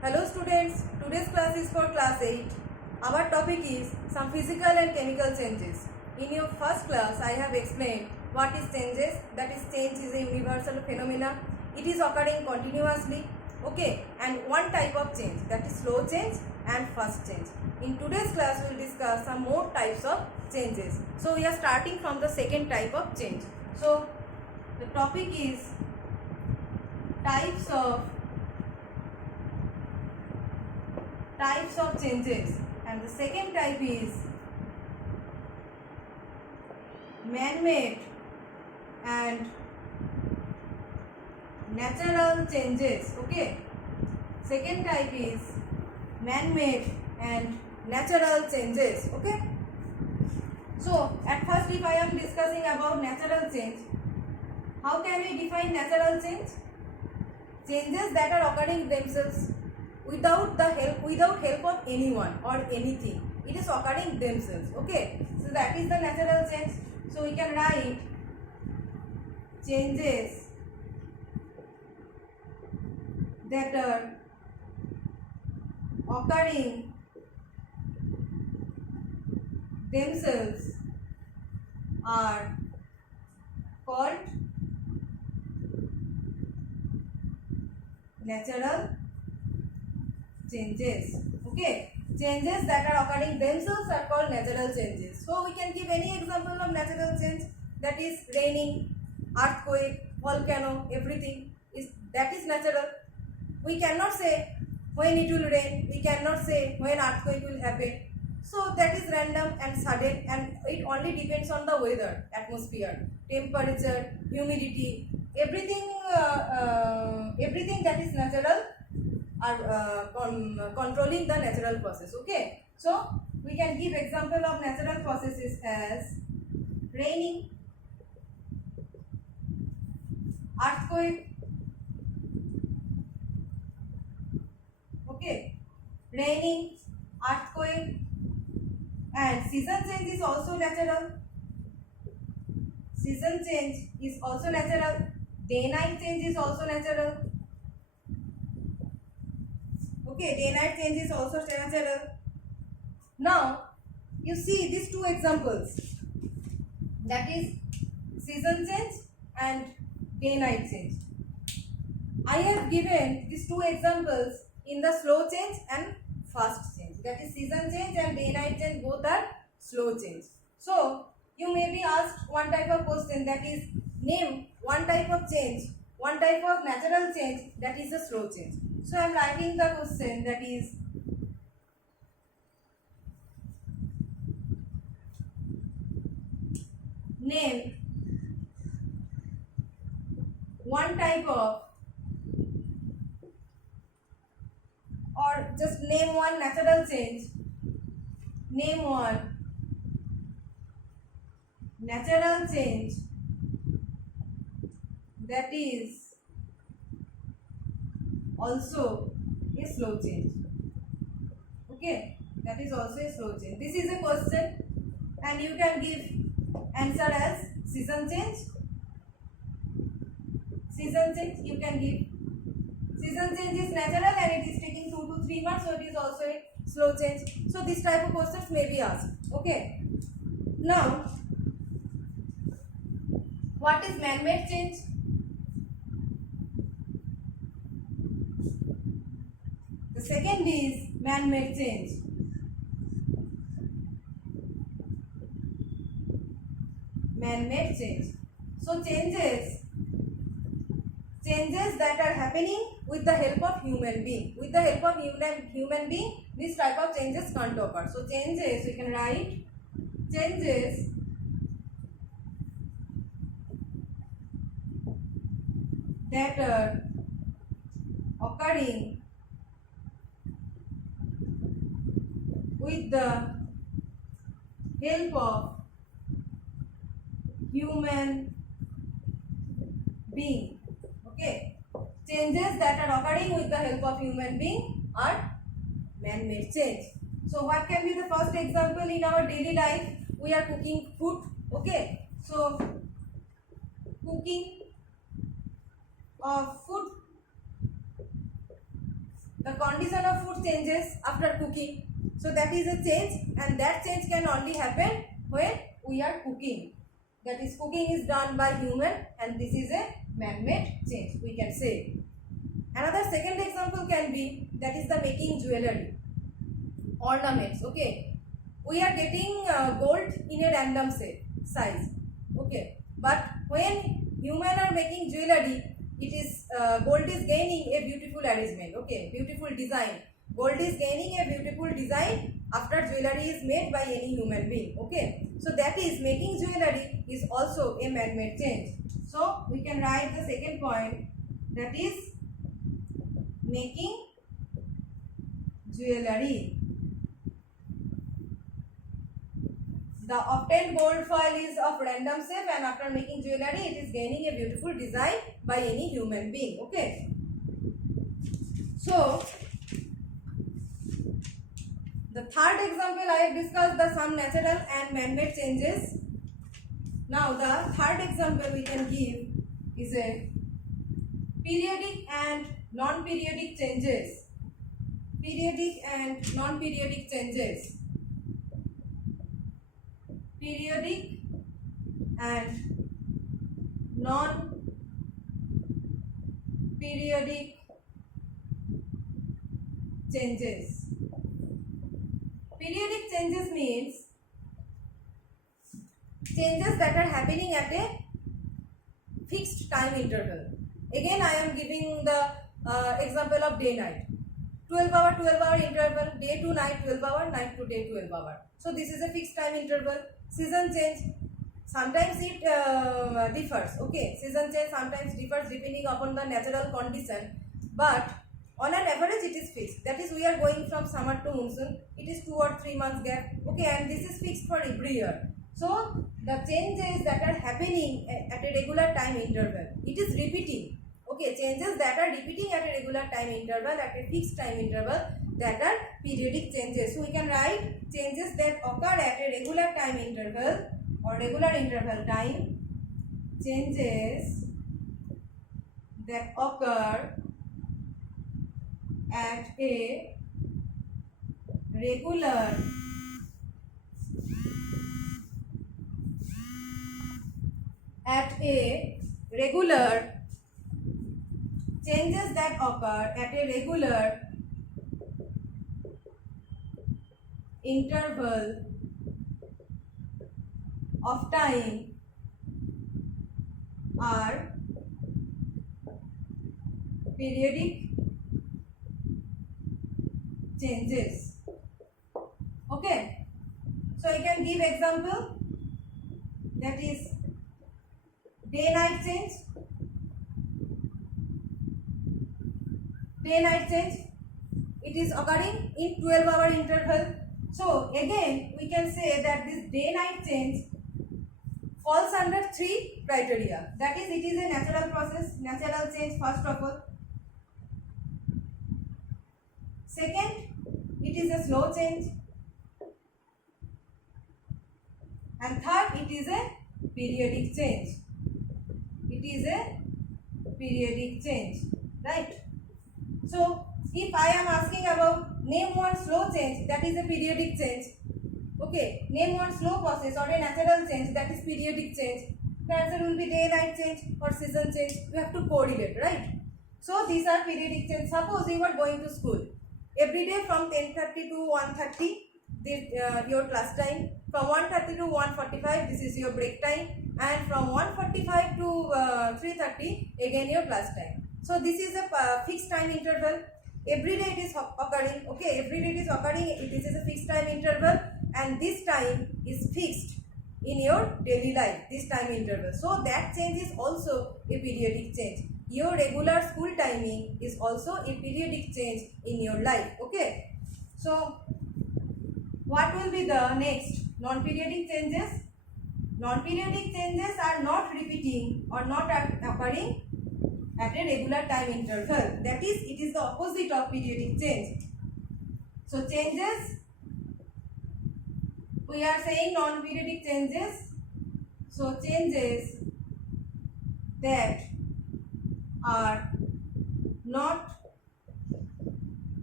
Hello students, today's class is for class 8. Our topic is some physical and chemical changes. In your first class, I have explained what is changes. That is, change is a universal phenomena. It is occurring continuously. Okay, and one type of change, that is slow change and fast change. In today's class, we will discuss some more types of changes. So we are starting from the second type of change. So the topic is types of changes, and the second type is man-made and natural changes. Okay, second type is man-made and natural changes. Okay, so at first, if I am discussing about natural change, how can we define natural change? Changes that are occurring themselves without help of anyone or anything. It is occurring themselves. Okay, so that is the natural change. So we can write changes that are occurring themselves are called natural changes. Okay, changes that are occurring themselves are called natural changes. So we can give any example of natural change, that is raining, earthquake, volcano, everything that is natural. We cannot say when it will rain, we cannot say when earthquake will happen. So that is random and sudden, and it only depends on the weather, atmosphere, temperature, humidity, everything that is natural are controlling the natural process. Okay, so we can give example of natural processes as raining, earthquake. Okay, raining, earthquake, and season change is also natural. Season change is also natural. Day-night change is also natural. Okay, day-night change is also natural. Now, you see these two examples, that is season change and day-night change. I have given these two examples in the slow change and fast change. That is season change and day-night change, both are slow change. So, you may be asked one type of question, that is name one type of change, one type of natural change, that is a slow change. So I am writing the question, that is name one type of, or just name one natural change, name one natural change that is also a slow change. Okay, that is also a slow change. This is a question, and you can give answer as season change. Season change you can give. Season change is natural and it is taking 2 to 3 months, so it is also a slow change. So this type of questions may be asked. Okay. Now, what is man-made change? The second is man-made change. Man-made change. So changes that are happening with the help of human being. With the help of human being, this type of changes can't occur. So changes, we can write changes that are occurring with the help of human being. Okay, changes that are occurring with the help of human being are man-made change. So what can be the first example in our daily life? We are cooking food. Okay, so cooking of food the condition of food changes after cooking. So that is a change, and that change can only happen when we are cooking. That is, cooking is done by human, and this is a man-made change, we can say. Another second example can be, that is the making jewelry, ornaments. Okay, we are getting gold in a random size. Okay, but when human are making jewelry, it is gold is gaining a beautiful arrangement. Okay, beautiful design. Gold is gaining a beautiful design after jewelry is made by any human being. Okay, so that is, making jewelry is also a man-made change. So we can write the second point, that is making jewelry. The obtained gold foil is of random shape, and after making jewelry, it is gaining a beautiful design by any human being. Okay. So the third example, I have discussed the some natural and man-made changes. Now the third example we can give is a periodic and non-periodic changes. Periodic and non-periodic changes. Periodic and non-periodic changes. Periodic changes means changes that are happening at a fixed time interval. Again, I am giving the example of day-night. 12-hour interval, day to night 12 hour, night to day 12 hour. So this is a fixed time interval. Season change, sometimes it differs. Okay, season change sometimes differs depending upon the natural condition, but on an average it is fixed. That is, we are going from summer to monsoon, it is 2 or 3 months gap. Okay, and this is fixed for every year. So the changes that are happening at a regular time interval, it is repeating. Okay, changes that are repeating at a regular time interval, at a fixed time interval, that are periodic changes. So we can write changes that occur at a regular time interval or regular interval time. Changes that occur at a regular changes that occur at a regular interval of time are periodic changes. Okay, so I can give example, that is day-night change. Day-night change, it is occurring in 12-hour interval. So again we can say that this day-night change falls under 3 criteria. That is, it is a natural process, natural change first of all. Second, it is a slow change. And third, it is a periodic change. It is a periodic change, right? So if I am asking about name one slow change, that is a periodic change. Okay, name one slow process or a natural change, that is periodic change. The answer will be day-night change or season change. You have to correlate, right? So these are periodic change. Suppose you are going to school every day from 10:30 to 1:30. Your class time. From 1:30 to 1:45, this is your break time, and from 1:45 to 3:30 again your class time. So this is a fixed time interval. Every day it is occurring. Okay, every day it is occurring. This is a fixed time interval, and this time is fixed in your daily life. This time interval. So that change is also a periodic change. Your regular school timing is also a periodic change in your life. Okay. So what will be the next? Non-periodic changes. Non-periodic changes are not repeating or not occurring at a regular time interval. That is, it is the opposite of periodic change. So changes, we are saying non-periodic changes. So changes that are not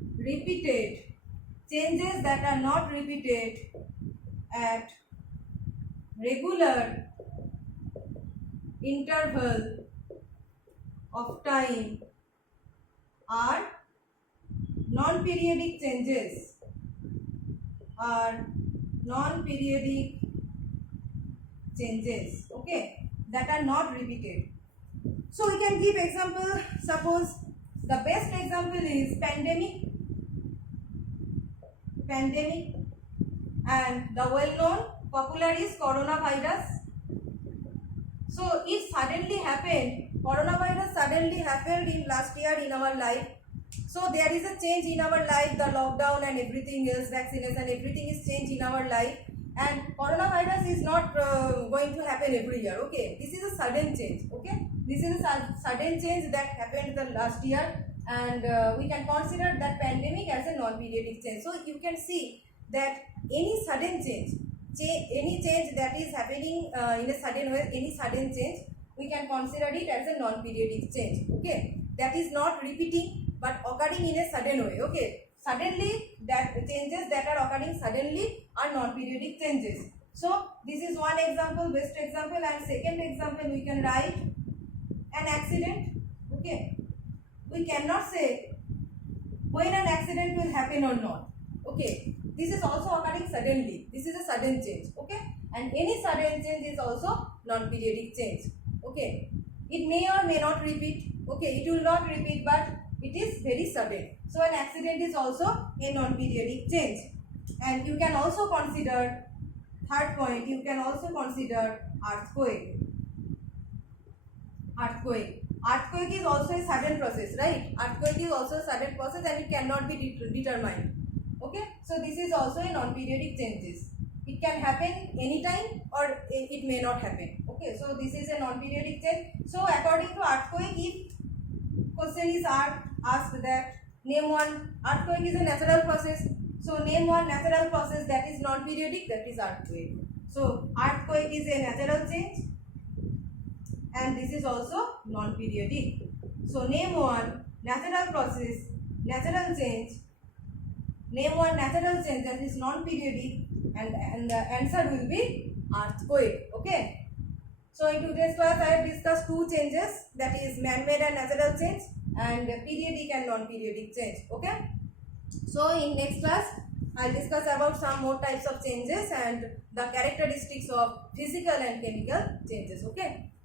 repeated, changes that are not repeated at regular interval of time are non-periodic changes, are non-periodic changes, okay, that are not repeated. So we can give example. Suppose the best example is pandemic, and the well-known popular is coronavirus. So it suddenly happened, coronavirus suddenly happened in last year in our life. So there is a change in our life, the lockdown and everything else, vaccination, everything is changed in our life, and coronavirus is not going to happen every year, okay. This is a sudden change, okay. This is a sudden change that happened the last year, and we can consider that pandemic as a non-periodic change. So you can see that any sudden change, any change that is happening in a sudden way, any sudden change, we can consider it as a non-periodic change, okay. That is not repeating but occurring in a sudden way, okay. Suddenly, that changes that are occurring suddenly are non-periodic changes. So this is one example, best example, and second example we can write an accident, okay. We cannot say when an accident will happen or not, okay. This is also occurring suddenly, this is a sudden change, okay, and any sudden change is also non-periodic change, okay. It may or may not repeat, okay, it will not repeat, but it is very sudden. So an accident is also a non-periodic change. And you can also consider, third point, you can also consider earthquake. Earthquake is also a sudden process, right? Earthquake is also a sudden process and it cannot be determined, okay. So this is also a non-periodic changes. It can happen anytime or it may not happen, okay. So this is a non-periodic change. So according to earthquake, if question is asked that name one, earthquake is a natural process, so name one natural process that is non-periodic, that is earthquake. So earthquake is a natural change and this is also non-periodic. So name one natural process, natural change, name one natural change that is non-periodic, and the answer will be earthquake, okay. So in today's class I have discussed two changes, that is man-made and natural change, and periodic and non-periodic change, okay. So in next class I'll discuss about some more types of changes and the characteristics of physical and chemical changes, okay.